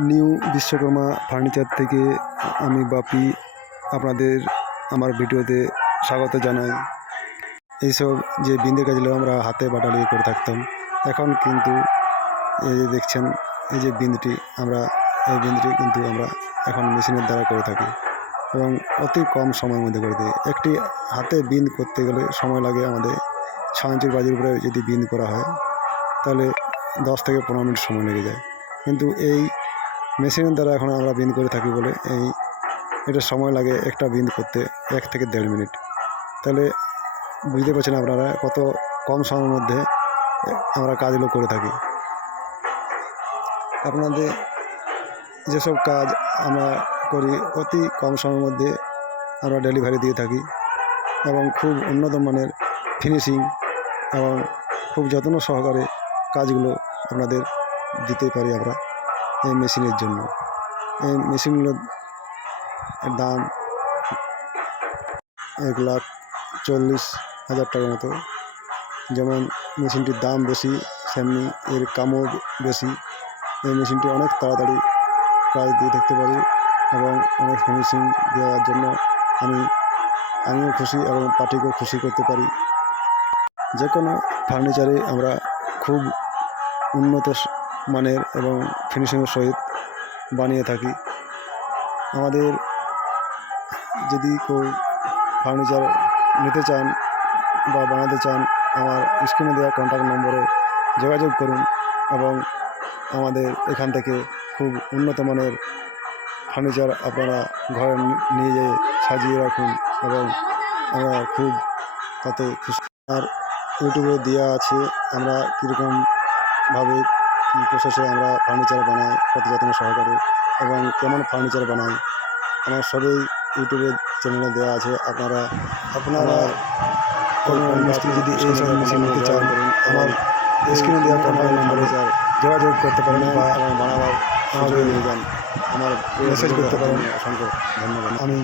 New Vishwakarma furniture থেকে আমি বাপি আপনাদের আমার ভিডিওতে স্বাগত জানাই। এইসব যে বিন্দের কাজগুলো আমরা হাতে বাটালিয়ে করে থাকতাম, এখন কিন্তু এই যে দেখছেন এই যে বিন্দটি এই বিন্দটি কিন্তু আমরা এখন মেশিনের দ্বারা করে থাকি এবং অতি কম সময়ের মধ্যে করে দিই। একটি হাতে বিন্দ করতে গেলে সময় লাগে আমাদের 6 ইঞ্চির বাজির উপরে যদি বিন্দ করা হয় তাহলে 10 থেকে 15 মিনিট সময় লেগে যায়, কিন্তু এই মেশিনের দ্বারা এখন আমরা বিন্দ করে থাকি বলে এটা সময় লাগে একটা বিন্দ করতে 1 থেকে 1.5 মিনিট। তাহলে বুঝতে পারছেন আপনারা কত কম সময়ের মধ্যে আমরা কাজগুলো করে থাকি। আপনাদের যেসব কাজ আমরা করি অতি কম সময়ের মধ্যে আমরা ডেলিভারি দিয়ে থাকি এবং খুব উন্নত মানের ফিনিশিং এবং খুব যত্ন সহকারে কাজগুলো আপনাদের দিতে পারি আমরা এই মেশিনের জন্য। এই মেশিনগুলোর দাম 1,40,000 টাকার মতো। যেমন মেশিনটির দাম বেশি, তেমনি এর কামও বেশি। এই মেশিনটি অনেক তাড়াতাড়ি কাজ দিয়ে দেখতে পারি এবং অনেক ফিনিশিং দেওয়ার জন্য আমিও খুশি এবং পার্টিকেও খুশি করতে পারি। যে কোনো ফার্নিচারে আমরা খুব উন্নত মানের এবং ফিনিশিংয়ের সহিত বানিয়ে থাকি। আমাদের যদি কেউ ফার্নিচার নিতে চান বা বানাতে চান, আমার স্ক্রিনে দেওয়া কন্ট্যাক্ট নম্বরে যোগাযোগ করুন এবং আমাদের এখান থেকে খুব উন্নত মানের ফার্নিচার আপনারা ঘরে নিয়ে যেয়ে সাজিয়ে রাখুন এবং আমরা খুব তাতে খুশি। আর ইউটিউবে দেওয়া আছে আমরা কীরকমভাবে কী প্রসেসে আমরা ফার্নিচার বানাই, কত যত্ন সহকারে এবং কেমন ফার্নিচার বানাই, আমার সবই ইউটিউবের চ্যানেলে দেওয়া আছে। আপনারা কোনো মিস্ত্রি যদি এই সব মেশিন নিতে চান, আমার স্ক্রিনে দেওয়া কন্ট্যাক্ট নম্বরে যোগাযোগ করতে পারেন বা বানাবার সুযোগ নিয়ে যান, আমার মেসেজ করতে পারেন। অসংখ্য ধন্যবাদ। আমি